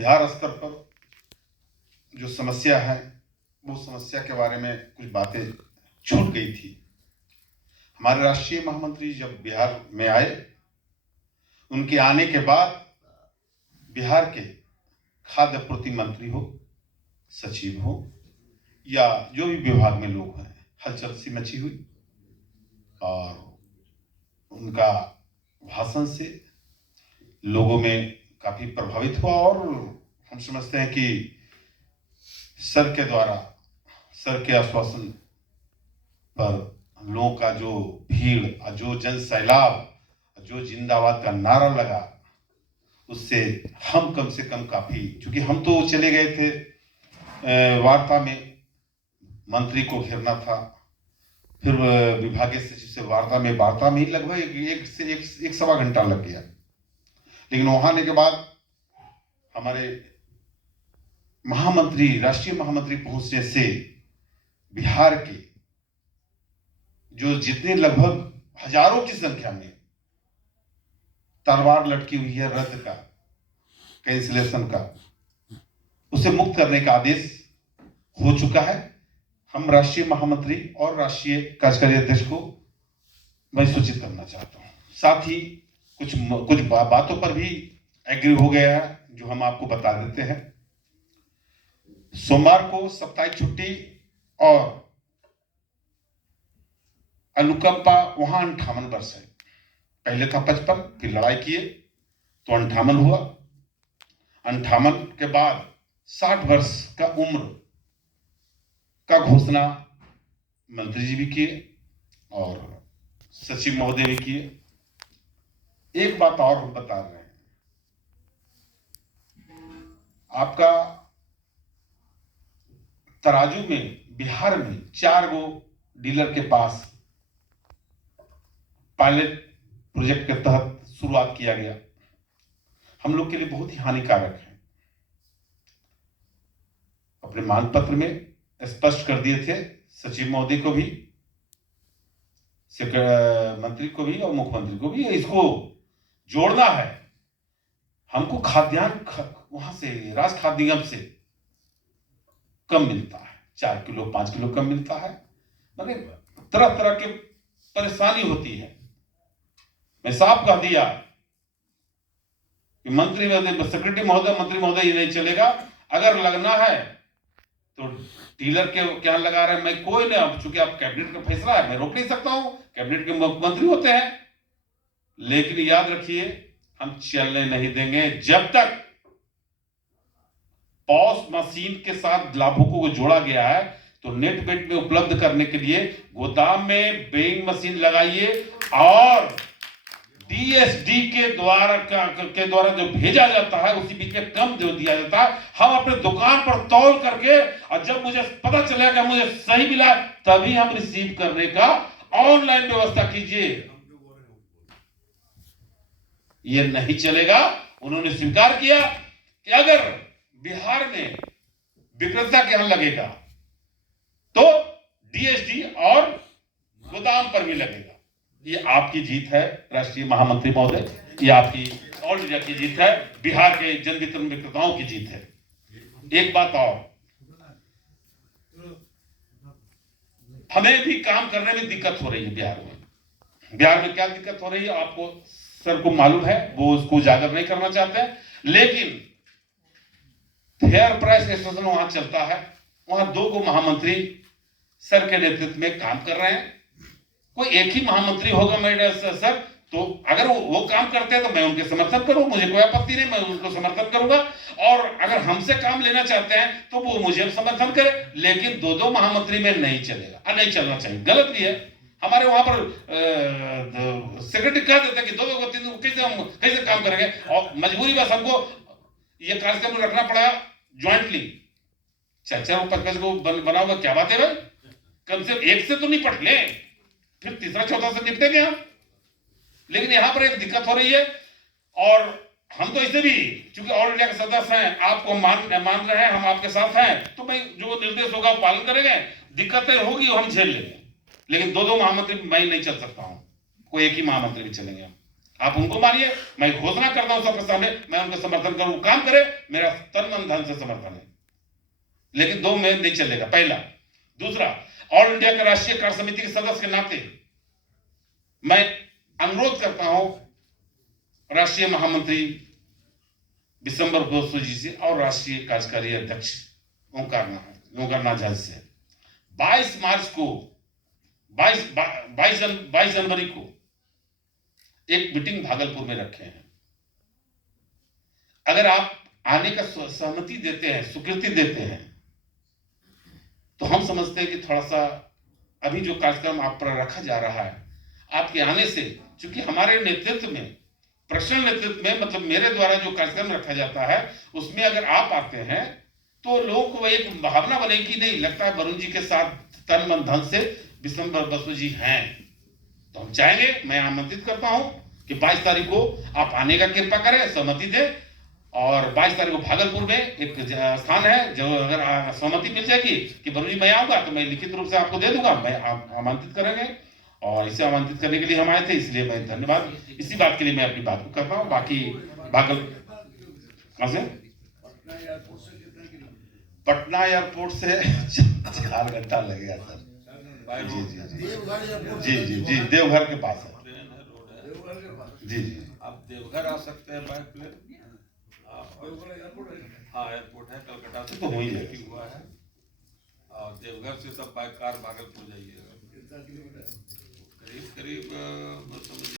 बिहार स्तर पर जो समस्या है वो समस्या के बारे में कुछ बातें छूट गई थी। हमारे राष्ट्रीय महामंत्री जब बिहार में आए, उनके आने के बाद बिहार के खाद्य आपूर्ति मंत्री हो, सचिव हो या जो भी विभाग में लोग हैं, हलचल सी मची हुई और उनका भाषण से लोगों में काफी प्रभावित हुआ और हम समझते हैं कि सर के आश्वासन पर लोगों का जो भीड़, जो जन सैलाब, जो जिंदाबाद का नारा लगा, उससे हम कम से कम काफी, क्योंकि हम तो चले गए थे वार्ता में, मंत्री को घेरना था, फिर विभागीय सचिव से वार्ता में ही लगभग एक सवा घंटा लग गया। लेकिन वहां आने के बाद हमारे राष्ट्रीय महामंत्री पहुंचने से बिहार के जो जितने लगभग हजारों की संख्या में तलवार लटकी हुई है रद्द का, कैंसिलेशन का, उसे मुक्त करने का आदेश हो चुका है। हम राष्ट्रीय महामंत्री और राष्ट्रीय कार्यकारी अध्यक्ष को मैं सूचित करना चाहता हूं। साथ ही कुछ बातों पर भी एग्री हो गया है जो हम आपको बता देते हैं। सोमवार को साप्ताहिक छुट्टी और अनुकंपा वहां 58 वर्ष है। पहले था 55, फिर लड़ाई किए तो 58 हुआ। 58 के बाद 60 वर्ष का उम्र का घोषणा मंत्री जी भी किए और सचिव महोदय भी किए। एक बात और हम बता रहे हैं, आपका तराजू में बिहार में 4 गो डीलर के पास पायलट प्रोजेक्ट के तहत शुरुआत किया गया। हम लोग के लिए बहुत ही हानिकारक है। अपने मानपत्र में स्पष्ट कर दिए थे, सचिव महोदय को भी, मंत्री को भी और मुख्यमंत्री को भी, इसको जोड़ना है। हमको खाद्यान्न वहां से राज खाद्य निगम से कम मिलता है, 4 किलो 5 किलो कम मिलता है। मतलब तरह तरह के परेशानी होती है। मैं साफ कह दिया कि मंत्री महोदय, सेक्रेटरी महोदय, मंत्री महोदय ये नहीं चलेगा। अगर लगना है तो डीलर के क्या लगा रहे हैं, मैं कोई नहीं, चूंकि आप कैबिनेट का फैसला है, मैं रोक नहीं सकता हूं, कैबिनेट के मुख्यमंत्री होते हैं। लेकिन याद रखिए, हम चलने नहीं देंगे जब तक पॉस मशीन के साथ लाभुकों को जोड़ा गया है। तो नेट वेट में उपलब्ध करने के लिए गोदाम में वेइंग मशीन लगाइए और डीएसडी के द्वारा जो भेजा जाता है उसी बीच में कम जो दिया जाता है। हम अपने दुकान पर तौल करके और जब मुझे पता चलेगा मुझे सही मिला तभी हम रिसीव करने का ऑनलाइन व्यवस्था कीजिए। ये नहीं चलेगा। उन्होंने स्वीकार किया कि अगर बिहार में विक्रेता के यहां लगेगा तो डीएसडी और गोदाम पर भी लगेगा। ये आपकी जीत है राष्ट्रीय महामंत्री महोदय, ये आपकी ऑल इंडिया की जीत है, बिहार के जन वितरण विक्रेताओं की जीत है। एक बात और, हमें भी काम करने में दिक्कत हो रही है बिहार में क्या दिक्कत हो रही है आपको सर को मालूम है, वो उसको उजागर नहीं करना चाहते हैं। लेकिन फेयर प्राइस स्टेशन वहां चलता है, वहां 2 गो महामंत्री सर के नेतृत्व में काम कर रहे हैं। कोई एक ही महामंत्री होगा मेरे सर, तो अगर वो काम करते हैं तो मैं उनके समर्थन करूं, मुझे कोई आपत्ति नहीं, मैं उनको समर्थन करूंगा। और अगर हमसे काम लेना चाहते हैं तो वो मुझे समर्थन करे। लेकिन 2 महामंत्री में नहीं चलेगा, नहीं चलना चाहिए, गलत भी है। हमारे वहां पर सेक्रेटरी कह देते हैं कि 2 को 3 को कैसे काम करेंगे, और मजबूरी बस हमको ये कार्यक्रम रखना पड़ा ज्वाइंटली। 4-4 5 को बना हुआ क्या बात है भाई, कम से कम एक से तो निपट ले, फिर तीसरा चौथा से निपटेंगे हम। लेकिन यहां पर एक दिक्कत हो रही है और हम तो इसे भी चूंकि ऑल इंडिया के सदस्य हैं, आपको मान रहे हैं, हम आपके साथ हैं, तो मैं जो निर्देश होगा पालन करेंगे। दिक्कतें होगी हम झेल लेंगे, लेकिन 2 महामंत्री मैं नहीं चल सकता हूं, कोई एक ही महामंत्री भी चलेंगे हम। आप उनको मानिए, मैं घोषणा करता हूं सबके सामने, मैं उनका समर्थन करूं, काम करे, मेरा तन मन धन से समर्थन है, लेकिन 2 में नहीं चलेगा, पहला। दूसरा, ऑल इंडिया के राष्ट्रीय कार्य समिति के सदस्य के नाते मैं अनुरोध करता हूं राष्ट्रीय महामंत्री विशंबर बसु जी से और राष्ट्रीय कार्यकारी अध्यक्ष ओंकार नाथ झा से 22 मार्च को 22 जनवरी को एक मीटिंग भागलपुर में रखे हैं। अगर आप आने का सहमति देते हैं, स्वीकृति देते हैं, तो हम समझते हैं कि थोड़ा सा अभी जो कार्यक्रम आप पर रखा जा रहा है, आपके आने से, चूंकि हमारे नेतृत्व में, पर्सनल नेतृत्व में, मतलब मेरे द्वारा जो कार्यक्रम रखा जाता है, उसमें अगर आप आते हैं तो लोगों को एक भावना बनेगी, नहीं लगता है वरुण जी के साथ तन मन धन से विशंबर बसु जी हैं। तो हम चाहेंगे, मैं आमंत्रित करता हूं कि 22 तारीख को आप आने का कृपा करें, सहमति दें, और 22 तारीख को भागलपुर में एक स्थान है, जो अगर सहमति मिल जाएगी कि वरुण जी मैं आऊंगा, तो मैं लिखित रूप से आपको दे दूंगा, मैं आप आमंत्रित करेंगे। और इसे आमंत्रित करने के लिए हम आए थे, इसलिए मैं धन्यवाद, इसी बात के लिए मैं अपनी बात को कर रहा हूँ। बाकी कहां से? पटना एयरपोर्ट से 4 घंटा लगेगा सर। जी जी जी जी जी जी देवघर के पास है। जी जी आप देवघर आ सकते हैं बाय प्लेन। हाँ, एयरपोर्ट है, कलकत्ता से तो हो ही हुआ है, और देवघर से सब बाय कार भागलपुर जाइएगा, करीब करीब